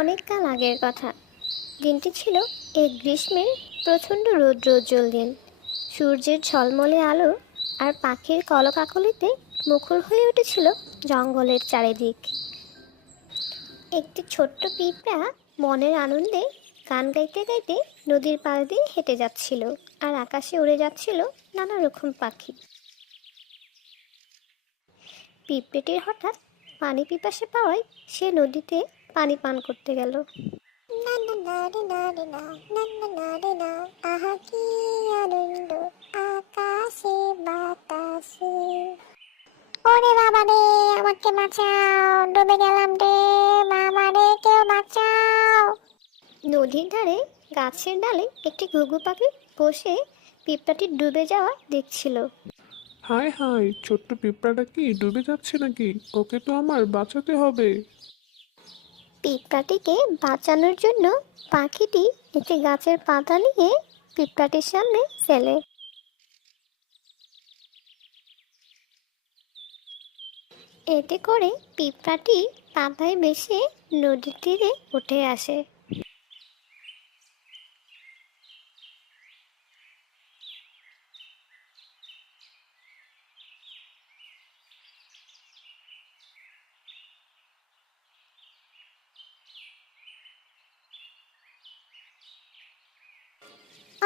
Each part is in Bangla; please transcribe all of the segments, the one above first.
অনেক কাল আগের কথা। দিনটি ছিল এক গ্রীষ্মের প্রচণ্ড রৌদ্রোজ্জ্বল দিন। সূর্যের ঝলমলে আলো আর পাখির কলকাকলিতে মুখর হয়ে উঠেছিল জঙ্গলের চারিদিক। একটি ছোট্ট পিঁপড়া মনের আনন্দে গান গাইতে গাইতে নদীর পাড় দিয়ে হেঁটে যাচ্ছিল, আর আকাশে উড়ে যাচ্ছিল নানা রকম পাখি। পিঁপড়েটির হঠাৎ পানি পিপাসা পাওয়ায় সে নদীতে পানি পান করতে গেল। না না না রে না রে না, না না না রে না, আহা কি আনন্দ আকাশে বাতাসে। ওরে বাবা রে, আমাকে বাঁচাও, ডুবে গেলাম রে, বাবা রে কেউ বাঁচাও। নদীর ধারে গাছের ডালে একটি ঘুঘু পাখি বসে পিঁপড়াটি ডুবে যাওয়া দেখছিল। হায় হায়, ছোট্ট পিঁপড়াটা কি ডুবে যাচ্ছে নাকি? ওকে তো আমার বাঁচাতে হবে। পিঁপড়াটিকে বাঁচানোর জন্য পাখিটি একটি গাছের পাতা নিয়ে পিঁপড়াটির সামনে ফেলে। এতে করে পিঁপড়াটি পাতায় বেশে নদীর তীরে উঠে আসে।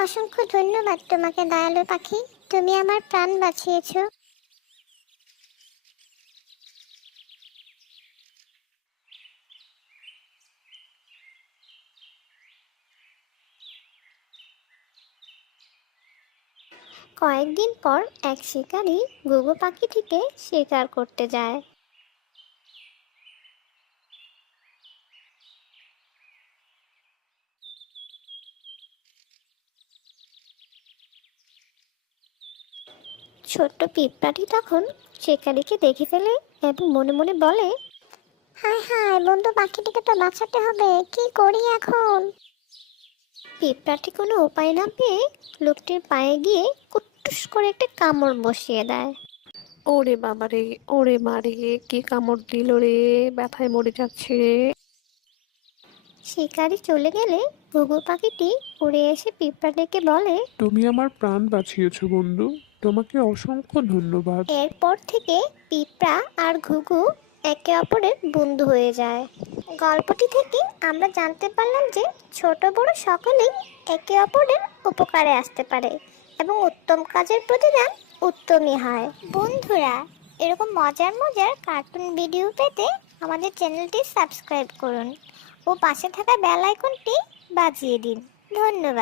অসংখ্য ধন্যবাদ তোমাকে দয়ালু পাখি, তুমি আমার প্রাণ বাঁচিয়েছো। কয়েকদিন পর এক শিকারী ঘুঘু পাখিটিকে শিকার করতে যায়। ছোট্ট পিঁপড়াটি তখন শিকারীকে দেখে ফেলে এবং মনে মনে বলে, হায় হায়, বন্ধু পাখিটিকে তো বাঁচাতে হবে, কি করি এখন। পিঁপড়াটি কোনো উপায় না পেয়ে লোকটির পায়ে গিয়ে কুট্টুস করে একটা কামড় বসিয়ে দেয়। ওরে বাবা রে, ওরে মারে, কি কামড় দিল রে! ব্যথায় মরে যাচ্ছে রে। শিকারি চলে গেলে ঘুঘু পাখিটি উড়ে এসে পিঁপড়াটিকে বলে, তুমি আমার প্রাণ বাঁচিয়েছো বন্ধু, তোমাকে অসংখ্য ধন্যবাদ। এরপর থেকে পিঁপড়া আর ঘুঘু একে অপরের বন্ধু হয়ে যায়। গল্পটি থেকে আমরা জানতে পারলাম যে ছোট বড় সকলেই একে অপরের উপকারে আসতে পারে এবং উত্তম কাজের প্রতিদান উত্তমই হয়। বন্ধুরা, এরকম মজার মজার কার্টুন ভিডিও পেতে আমাদের চ্যানেলটি সাবস্ক্রাইব করুন ও পাশে থাকা বেল আইকনটি বাজিয়ে দিন। ধন্যবাদ।